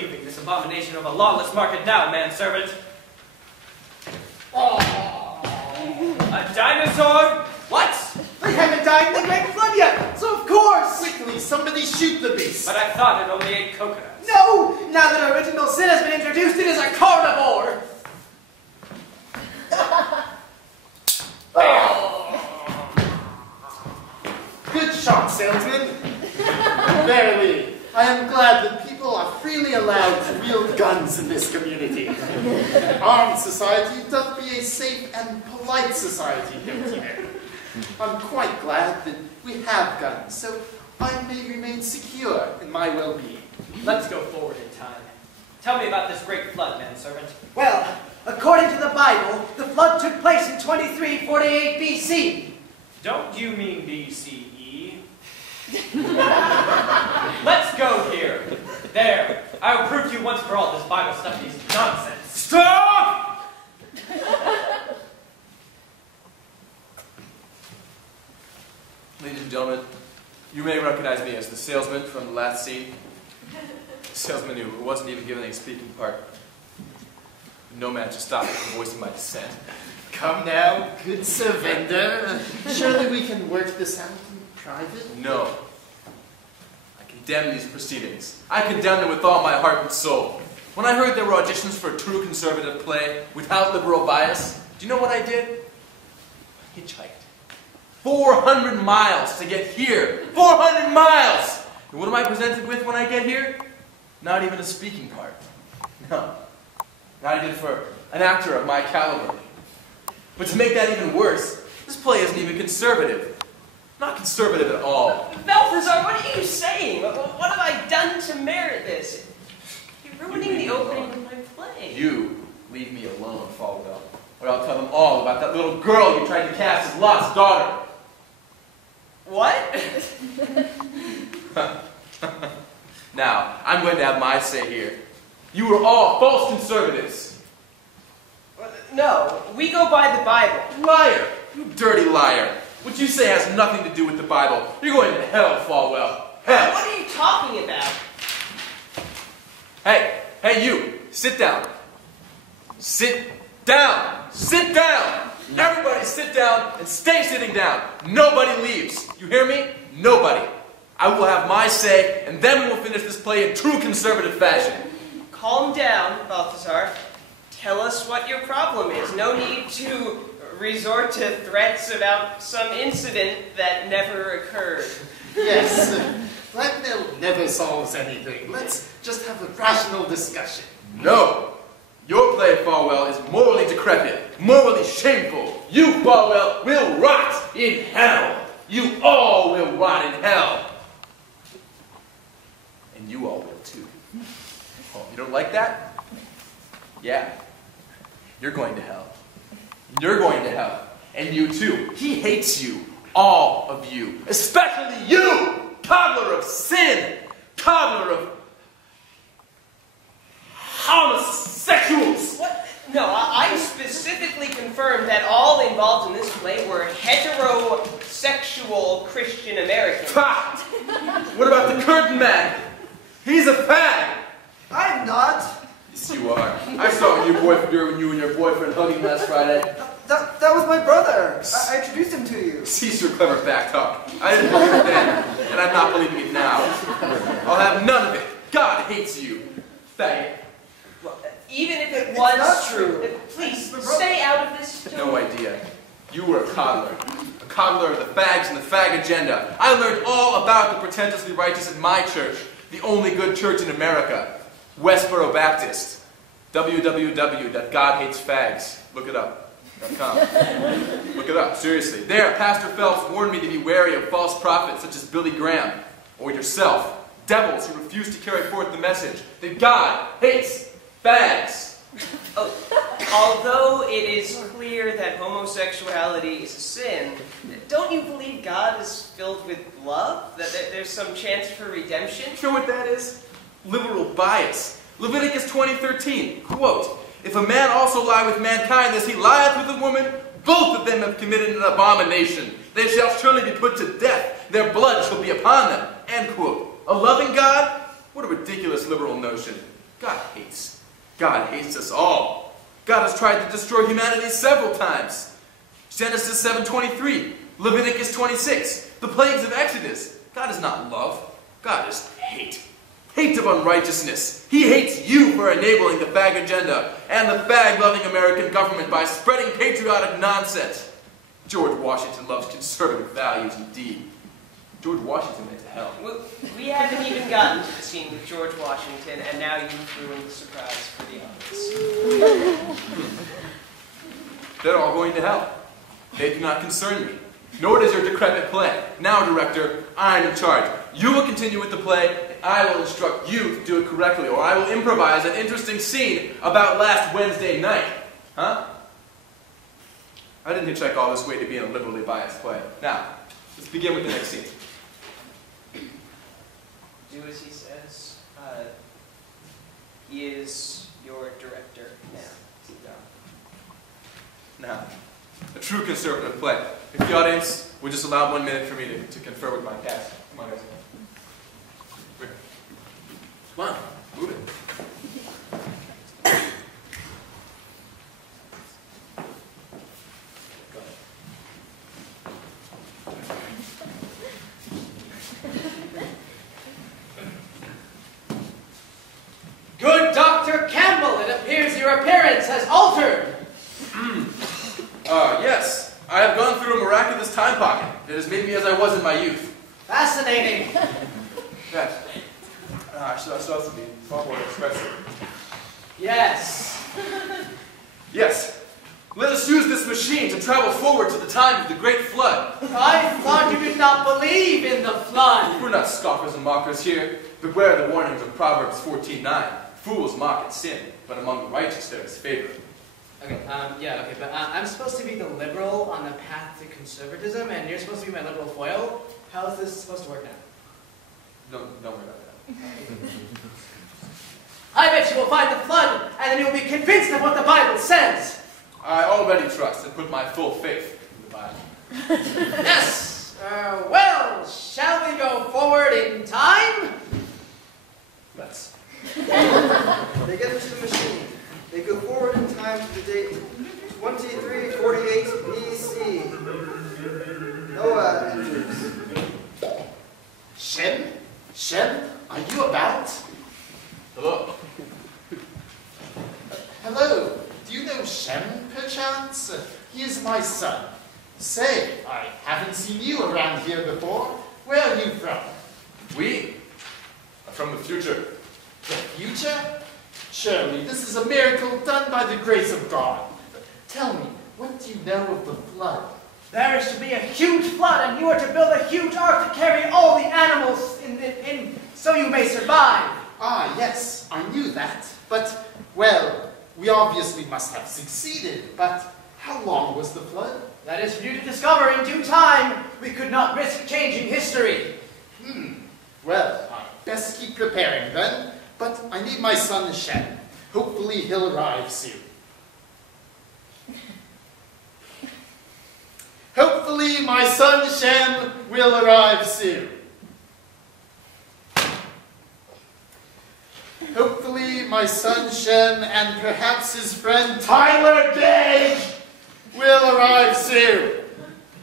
leaving this abomination of a lawless market now, manservant. A dinosaur? What? They haven't died in the Great Flood yet, so of course! Quickly, somebody shoot the beast! But I thought it only ate coconuts. No! Now that original sin has been introduced, it is a carnivore! Good shot, salesman! Verily, I am glad that people are freely allowed to wield guns in this community. Armed society doth be a safe and polite society, here. I'm quite glad that we have guns, so I may remain secure in my well-being. Let's go forward in time. Tell me about this great flood, manservant. Well, according to the Bible, the flood took place in 2348 BC. Don't you mean BCE? Let's go here. There. I will prove to you once for all this Bible stuff is nonsense. Stop! Ladies and gentlemen, you may recognize me as the salesman from the last scene. The salesman who wasn't even given a speaking part. No man should stop me from voicing my dissent. Come now, good Sir Vendor. Surely we can work this out in private? No. I condemn these proceedings. I condemn them with all my heart and soul. When I heard there were auditions for a true conservative play without liberal bias, do you know what I did? I hitchhiked. 400 miles to get here. 400 miles! And what am I presented with when I get here? Not even a speaking part. No. Not even for an actor of my caliber. But to make that even worse, this play isn't even conservative. Not conservative at all. Balthazar, what are you saying? What have I done to merit this? You're ruining the opening of my play. You leave me alone, Falwell, or I'll tell them all about that little girl you tried to cast as Lot's daughter. What? Now, I'm going to have my say here. You were all false conservatives. No, we go by the Bible. Liar! You dirty liar. What you say has nothing to do with the Bible. You're going to hell, Falwell. Hell. What are you talking about? Hey, you. Sit down. Sit down. Sit down. Everybody sit down and stay sitting down. Nobody leaves. You hear me? Nobody. I will have my say, and then we will finish this play in true conservative fashion. Calm down, Balthazar. Tell us what your problem is. No need to resort to threats about some incident that never occurred. Yes, blackmail never solves anything. Let's just have a rational discussion. No. Your play, Falwell, is morally decrepit, morally shameful. You, Falwell, will rot in hell. You all will rot in hell. And you all will too. Oh, you don't like that? Yeah. You're going to hell. You're going to hell. And you too. He hates you. All of you. Especially you! Cobbler of sin! Cobbler of homosexuals! What? No, I specifically confirmed that all involved in this play were heterosexual Christian Americans. Ha! What about the curtain man? He's a fag! I'm not. Yes, you are. I saw you and your boyfriend hugging last Friday. That was my brother. I introduced him to you. Cease your clever back talk. I didn't believe it then, and I'm not believing it now. I'll have none of it. God hates you. Faggot. Well, even if it was not true, please stay out of this. No idea. You were a cobbler. A cobbler of the fags and the fag agenda. I learned all about the pretentiously righteous in my church, the only good church in America, Westboro Baptist. www.godhatesfags. Look it up. .com. Look it up, seriously. There, Pastor Phelps warned me to be wary of false prophets such as Billy Graham, or yourself, devils who refuse to carry forth the message that God hates fags. Oh, although it is clear that homosexuality is a sin, don't you believe God is filled with love? That there's some chance for redemption? You know what that is? Liberal bias. Leviticus 20:13, quote, "If a man also lie with mankind as he lieth with a woman, both of them have committed an abomination. They shall surely be put to death. Their blood shall be upon them." End quote. A loving God? What a ridiculous liberal notion. God hates us all. God has tried to destroy humanity several times. Genesis 7:23, Leviticus 26, the plagues of Exodus. God is not love. God is hate. Hate of unrighteousness. He hates you for enabling the fag agenda and the fag-loving American government by spreading patriotic nonsense. George Washington loves conservative values indeed. George Washington went to hell. Well, we haven't even gotten to the scene with George Washington, and now you've ruined the surprise for the audience. They're all going to hell. They do not concern me. Nor does your decrepit play. Now, director, I'm in charge. You will continue with the play, and I will instruct you to do it correctly, or I will improvise an interesting scene about last Wednesday night. Huh? I didn't hitchhike all this way to be in a liberally biased play. Now, let's begin with the next scene. Do as he says. He is your director now. Sit down. Now, a true conservative play. If the audience would just allow 1 minute for me to confer with my cast. Come on, guys. Come on, move it. Good Dr. Campbell, it appears your appearance has altered. Yes. I have gone through a miraculous time pocket. It has made me as I was in my youth. Fascinating. Yes. I should also be far more expressive. Yes. Yes. Let us use this machine to travel forward to the time of the Great Flood. I thought you did not believe in the flood. We're not scoffers and mockers here. Beware the warnings of Proverbs 14:9. Fools mock at sin, but among the righteous there is favor. Okay, but I'm supposed to be the liberal on the path to conservatism, and you're supposed to be my liberal foil. How is this supposed to work now? Don't worry about that. I bet you will find the flood, and then you will be convinced of what the Bible says. I already trust and put my full faith in the Bible. Yes. Well, shall we go forward in time? Let's. They get into the machine. They go forward in time to the date 2348 BC. Noah enters. Shem? Shem, are you about? Hello. Hello. Do you know Shem, perchance? He is my son. Say, I haven't seen you around here before. Where are you from? We are from the future. The future? Surely this is a miracle done by the grace of God. Tell me, what do you know of the flood? There is to be a huge flood, and you are to build a huge ark to carry all the animals in so you may survive. Ah, yes, I knew that. But, well, we obviously must have succeeded. But how long was the flood? That is for you to discover in due time. We could not risk changing history. Well, I best keep preparing then. But I need my son Shem. Hopefully he'll arrive soon. Hopefully my son Shem will arrive soon. Hopefully my son Shem and perhaps his friend Tyler Gage will arrive soon.